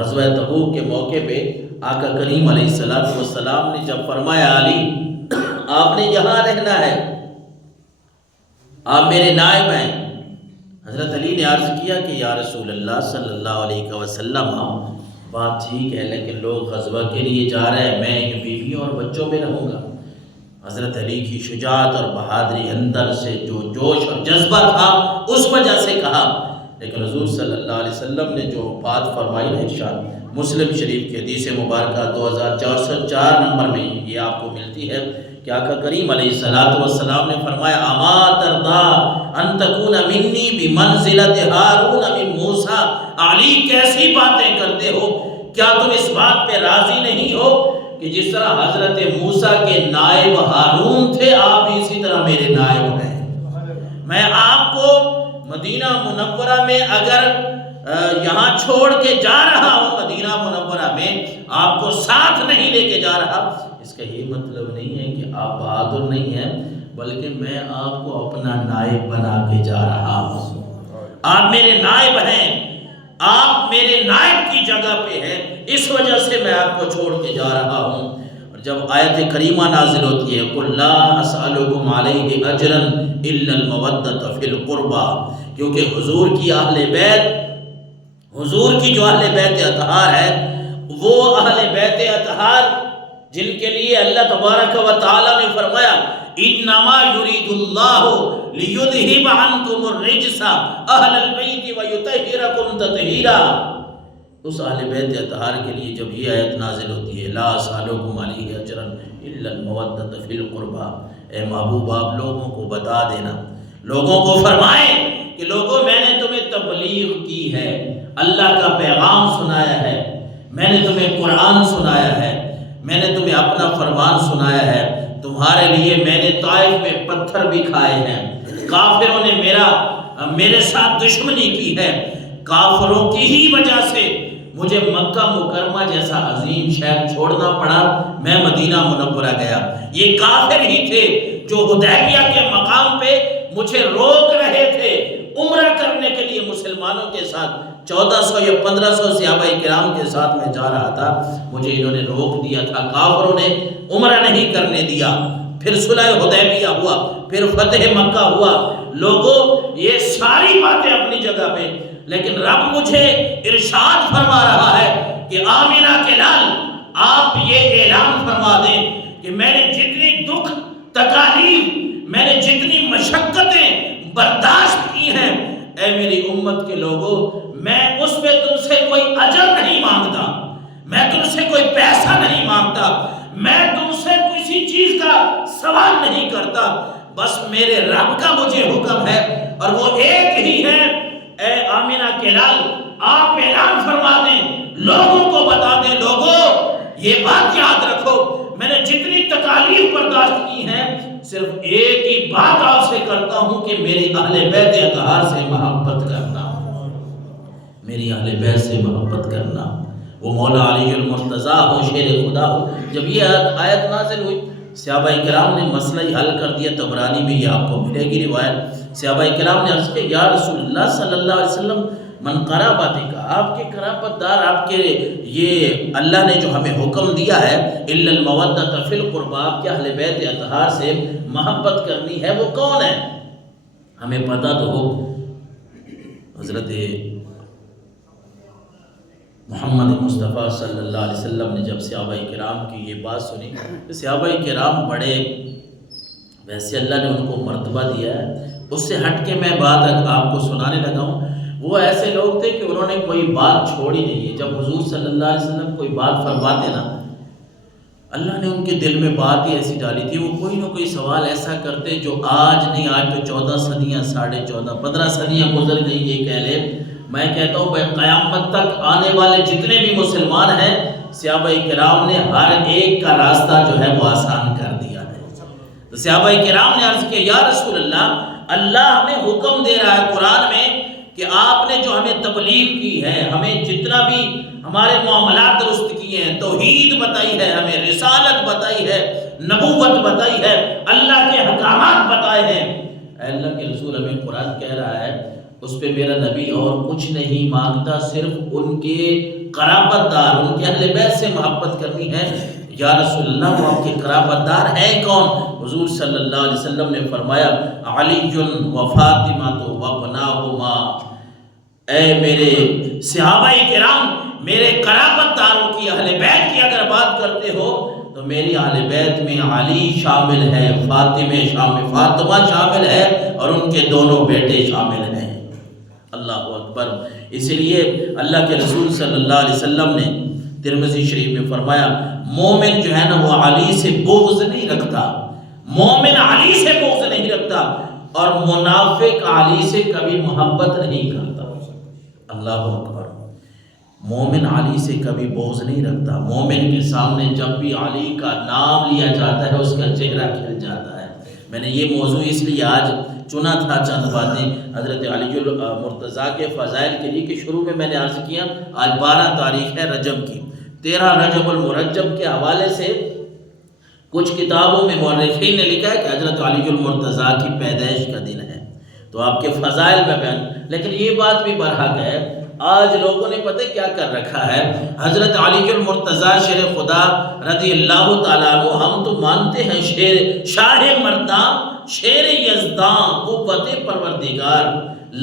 غزوہ تبوک کے موقع پہ آقا کریم علیہ السلام نے جب فرمایا علی آپ نے یہاں رہنا ہے، آپ میرے نائب ہیں، حضرت علی نے عرض کیا کہ یا رسول اللہ صلی اللہ علیہ وسلم بات ٹھیک ہے لیکن لوگ غزوہ کے لیے جا رہے ہیں، میں ان بیویوں اور بچوں میں رہوں گا۔ حضرت علی کی شجاعت اور بہادری اندر سے جو جوش اور جذبہ تھا اس وجہ سے کہا، لیکن حضور صلی اللہ علیہ وسلم نے جو بات فرمائی ہے، ارشاد مسلم شریف کی حدیث مبارکہ 2404 نمبر میں یہ آپ کو ملتی ہے کہ آقا کریم علیہ السلام نے فرمایا اما ترضا ان تکون منی بمنزلت ہارون من موسیٰ، علی کیسی باتیں کرتے ہو، کیا تم اس بات پہ راضی نہیں ہو کہ جس طرح حضرت موسیٰ کے نائب ہارون تھے آپ بھی اسی طرح میرے نائب ہیں؟ میں آپ کو مدینہ منورہ میں اگر یہاں چھوڑ کے جا رہا ہوں، مدینہ منورہ میں آپ کو ساتھ نہیں لے کے جا رہا، اس کا یہ مطلب نہیں ہے کہ آپ بہادر نہیں ہیں، بلکہ میں آپ کو اپنا نائب بنا کے جا رہا ہوں۔ آپ میرے نائب ہیں، آپ میرے نائب کی جگہ پہ ہیں، اس وجہ سے میں آپ کو چھوڑ کے جا رہا ہوں۔ اور جب آیت کریمہ نازل ہوتی ہے قُلْ لَا أَسْأَلُكُمْ عَلَيْهِ أَجْرًا إِلَّا الْمَوَدَّةَ فِي الْقُرْبَى، کیونکہ حضور کی اہل بیت، حضور کی جو اہل بیت اطہار ہے، وہ اہل بیت اطہار جن کے لیے اللہ تبارک و تعالی نے فرمایا انما یرید اللہ لیذہب عنکم الرجس اہل البیت ویطہرکم تطہیرا، اس اہل بیت اطہار کے لیے جب یہ آیت نازل ہوتی ہے لا اسألکم علیہ اجرا الا المودۃ فی القربى، اے محبوب آپ لوگوں کو بتا دینا، لوگوں کو فرمائیں کہ لوگوں میں نے تمہیں تبلیغ کی ہے، اللہ کا پیغام سنایا ہے، میں نے تمہیں قرآن سنایا ہے، میں نے تمہیں اپنا فرمان سنایا ہے، تمہارے لیے میں نے طائف میں پتھر بھی کھائے ہیں، کافروں نے میرے ساتھ دشمنی کی ہے، کافروں کی ہی وجہ سے مجھے مکہ مکرمہ جیسا عظیم شہر چھوڑنا پڑا، میں مدینہ منورہ گیا، یہ کافر ہی تھے جو حدیبیہ کے مقام پہ مجھے روک رہے تھے عمرہ کرنے کے لیے، مسلمانوں کے ساتھ 1400 یا 1500 صحابہ کرام کے ساتھ میں جا رہا تھا، مجھے انہوں نے روک دیا تھا، کافروں نے عمرہ نہیں کرنے دیا، پھر صلح حدیبیہ ہوا، پھر فتح مکہ ہوا۔ لوگوں یہ ساری باتیں اپنی جگہ پہ، لیکن رب مجھے ارشاد فرما رہا ہے کہ آمنہ کے لال آپ یہ اعلان فرما دیں کہ میں نے جتنی دکھ تکالیف، میں نے جتنی مشقتیں برداشت کی ہیں، اے میری امت کے لوگوں، میں اس پہ تم سے کوئی اجر نہیں مانگتا، میں تم سے کوئی پیسہ نہیں مانگتا، میں تم سے کسی چیز کا سوال نہیں کرتا، بس میرے رب کا مجھے حکم ہے اور وہ ایک ہی ہے۔ اے آمنہ کے لال آپ اعلان فرما دیں، لوگوں کو بتا دیں، لوگوں یہ بات یاد رکھو، میں نے جتنی تکالیف برداشت کی ہیں صرف ایک ہی بات آپ سے کرتا ہوں کہ میری اہل بیت اطہار سے محبت کرنا، میری اہل بیت سے محبت کرنا، وہ مولا علی المرتضیٰ ہو، شیر خدا ہو۔ جب یہ آیت نازل ہوئی صحابہ کرام نے مسئلہ حل کر دیا، طبرانی میں یہ آپ کو ملے گی روایت، صحابہ کرام نے عرض کیا یا رسول اللہ صلی اللہ علیہ وسلم من قرابتک، آپ کے قرابت دار، آپ کے یہ اللہ نے جو ہمیں حکم دیا ہے الا المودۃ فی القربى، آپ کے اہل بیت اطہار سے محبت کرنی ہے، وہ کون ہے؟ ہمیں پتہ تو ہو۔ حضرت محمد مصطفیٰ صلی اللہ علیہ وسلم نے جب صحابہ کرام کی یہ بات سنی، تو صحابہ کرام بڑے، ویسے اللہ نے ان کو مرتبہ دیا ہے، اس سے ہٹ کے میں بات آپ کو سنانے لگا ہوں، وہ ایسے لوگ تھے کہ انہوں نے کوئی بات چھوڑی نہیں ہے، جب حضور صلی اللہ علیہ وسلم کوئی بات فرماتے نا، اللہ نے ان کے دل میں بات ہی ایسی ڈالی تھی، وہ کوئی نہ کوئی سوال ایسا کرتے جو آج نہیں، آج تو 14 صدیاں، 14.5 15 صدیاں گزر گئی، یہ کہہ لے، میں کہتا ہوں بھائی قیامت تک آنے والے جتنے بھی مسلمان ہیں، صحابہ کرام نے ہر ایک کا راستہ جو ہے وہ آسان کر دیا ہے۔ تو صحابہ کرام نے عرض کیا یا رسول اللہ، اللہ ہمیں حکم دے رہا ہے قرآن میں کہ آپ نے جو ہمیں تبلیغ کی ہے، ہمیں جتنا بھی ہمارے معاملات درست کیے ہیں، توحید بتائی ہے، ہمیں رسالت بتائی ہے، نبوت بتائی ہے، اللہ کے احکامات بتائے ہیں، اے اللہ کے رسول ہمیں قرآن کہہ رہا ہے اس پہ میرا نبی اور کچھ نہیں مانگتا، صرف ان کے قرابت دار، ان کے اہل بیت سے محبت کرنی ہے۔ یا رسول اللہ وہ آپ کے قرابت دار ہیں کون؟ حضور صلی اللہ علیہ وسلم نے فرمایا علی و فاطمہ و ابناہما، اے میرے صحابہ کرام، میرے قرابت داروں کی اہل بیت کی اگر بات کرتے ہو تو میری اہل بیت میں علی شامل ہے، فاطمہ شامل ہے اور ان کے دونوں بیٹے شامل ہیں۔ اللہ اکبر۔ اس لیے اللہ کے رسول صلی اللہ علیہ وسلم نے ترمذی شریف میں فرمایا مومن جو ہے نا وہ علی سے بغض نہیں رکھتا، مومن علی سے بغض نہیں رکھتا، اور منافق علی سے کبھی محبت نہیں کرتا۔ اللہ اکبر۔ مومن علی سے کبھی بغض نہیں رکھتا، مومن کے سامنے جب بھی علی کا نام لیا جاتا ہے اس کا چہرہ کھل جاتا ہے۔ میں نے یہ موضوع اس لیے آج چنا تھا، چند باتیں حضرت علی المرتضیٰ کے فضائل کے لیے، کہ شروع میں نے عرض کیا آج 12 تاریخ ہے رجب کی، 13 رجب المرجب کے حوالے سے کچھ کتابوں میں مورخین نے لکھا ہے کہ حضرت علی المرتضیٰ کی پیدائش کا دن ہے، تو آپ کے فضائل میں بیان، لیکن یہ بات بھی برحق ہے آج لوگوں نے پتہ کیا کر رکھا ہے، حضرت علی المرتضیٰ شیر خدا رضی اللہ تعالیٰ عنہ ہم تو مانتے ہیں شیر شاہ مرداں، شیر یزداں، قوت پروردگار،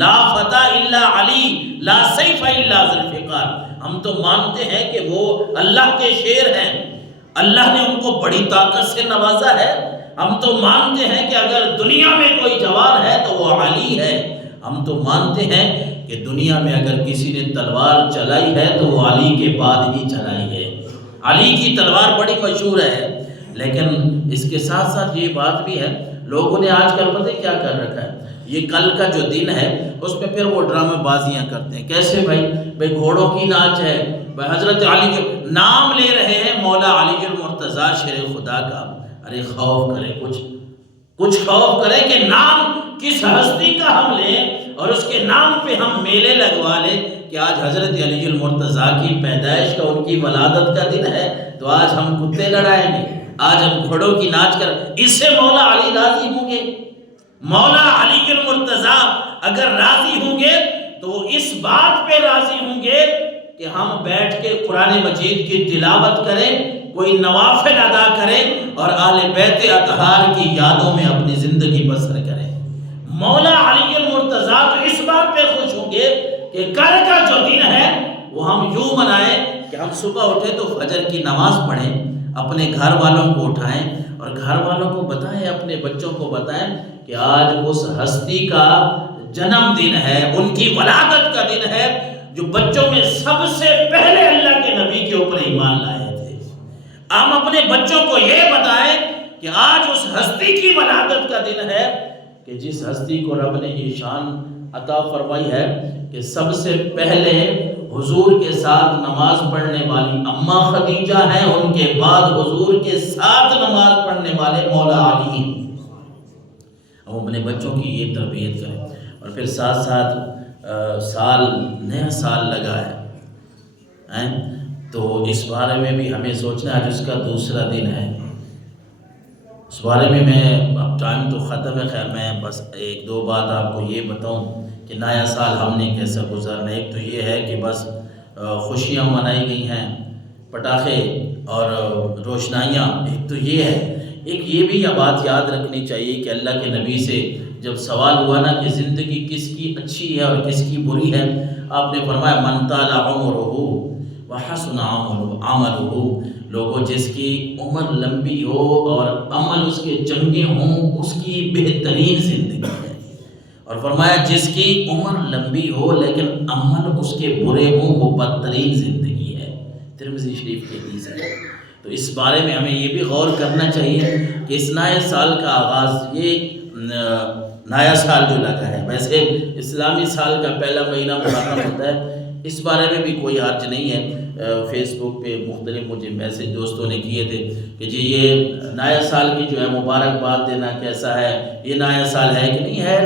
لا فتح الا علی، لا سیف الا ذوالفقار، ہم تو مانتے ہیں کہ وہ اللہ کے شیر ہیں، اللہ نے ان کو بڑی طاقت سے نوازا ہے، ہم تو مانتے ہیں کہ اگر دنیا میں کوئی جوان ہے تو وہ علی ہے، ہم تو مانتے ہیں کہ دنیا میں اگر کسی نے تلوار چلائی ہے تو وہ علی کے بعد ہی چلائی ہے، علی کی تلوار بڑی مشہور ہے۔ لیکن اس کے ساتھ ساتھ یہ بات بھی ہے، لوگوں نے آج کل پتہ کیا کر رکھا ہے، یہ کل کا جو دن ہے اس میں پھر وہ ڈرامے بازیاں کرتے ہیں، کیسے بھائی گھوڑوں کی ناچ ہے، بھائی حضرت علی جو نام لے رہے ہیں مولا علی المرتضیٰ شیر خدا کا، ارے خوف کرے، کچھ خوف کرے کہ نام کس ہستی کا ہم لیں اور اس کے نام پہ ہم میلے لگوا لیں کہ آج حضرت علی المرتضیٰ کی پیدائش کا، ان کی ولادت کا دن ہے، تو آج ہم کتے لڑائیں گے، آج ہم گھوڑوں کی ناچ کر، اس سے مولا علی راضی ہوں گے؟ مولا علی المرتضیٰ اگر راضی ہوں گے تو وہ اس بات پہ راضی ہوں گے کہ ہم بیٹھ کے قرآن مجید کی تلاوت کریں، کوئی نوافل ادا کریں اور اہل بیت اطہار کی یادوں میں اپنی زندگی بسر کریں۔ مولا علی المرتضیٰ تو اس بات پہ خوش ہوں گے کہ کل کا جو دن ہے وہ ہم یوں منائیں کہ ہم صبح اٹھے تو فجر کی نماز پڑھیں، اپنے گھر والوں کو اٹھائیں اور گھر والوں کو بتائیں، اپنے بچوں کو بتائیں کہ آج اس ہستی کا جنم دن ہے، ان کی ولادت کا دن ہے جو بچوں میں سب سے پہلے اللہ کے نبی کے اوپر ایمان لائے تھے۔ ہم اپنے بچوں کو یہ بتائیں کہ آج اس ہستی کی ولادت کا دن ہے کہ جس ہستی کو رب نے یہ شان عطا فرمائی ہے کہ سب سے پہلے حضور کے ساتھ نماز پڑھنے والی اماں خدیجہ ہیں، ان کے بعد حضور کے ساتھ نماز پڑھنے والے مولا علی ہیں۔ ہم اپنے بچوں کی یہ تربیت کریں، اور پھر ساتھ ساتھ نیا سال لگا ہے تو اس بارے میں بھی ہمیں سوچنا ہے، جس کا دوسرا دن ہے اس بارے میں اب ٹائم تو ختم ہے، خیر میں بس ایک دو بات آپ کو یہ بتاؤں کہ نیا سال ہم نے کیسا گزارنا ہے۔ ایک تو یہ ہے کہ بس خوشیاں منائی گئی ہیں، پٹاخے اور روشنائیاں، ایک تو یہ ہے، ایک یہ بھی یہ بات یاد رکھنی چاہیے کہ اللہ کے نبی سے جب سوال ہوا نا کہ زندگی کس کی اچھی ہے اور کس کی بری ہے، آپ نے فرمایا من طال عمرہ وحسن عملہ، لوگوں جس کی عمر لمبی ہو اور عمل اس کے چنگے ہوں اس کی بہترین زندگی ہے، اور فرمایا جس کی عمر لمبی ہو لیکن عمل اس کے برے ہوں وہ بدترین زندگی ہے، ترمذی شریف کی حدیث ہے۔ تو اس بارے میں ہمیں یہ بھی غور کرنا چاہیے کہ اس نئے سال کا آغاز، یہ نیا سال جو لگا ہے، ویسے اسلامی سال کا پہلا مہینہ محرم ہوتا ہے، اس بارے میں بھی کوئی حرج نہیں ہے۔ فیس بک پہ مختلف مجھے میسج دوستوں نے کیے تھے کہ جی یہ نیا سال کی جو ہے مبارکباد دینا کیسا ہے، یہ نیا سال ہے کہ نہیں ہے۔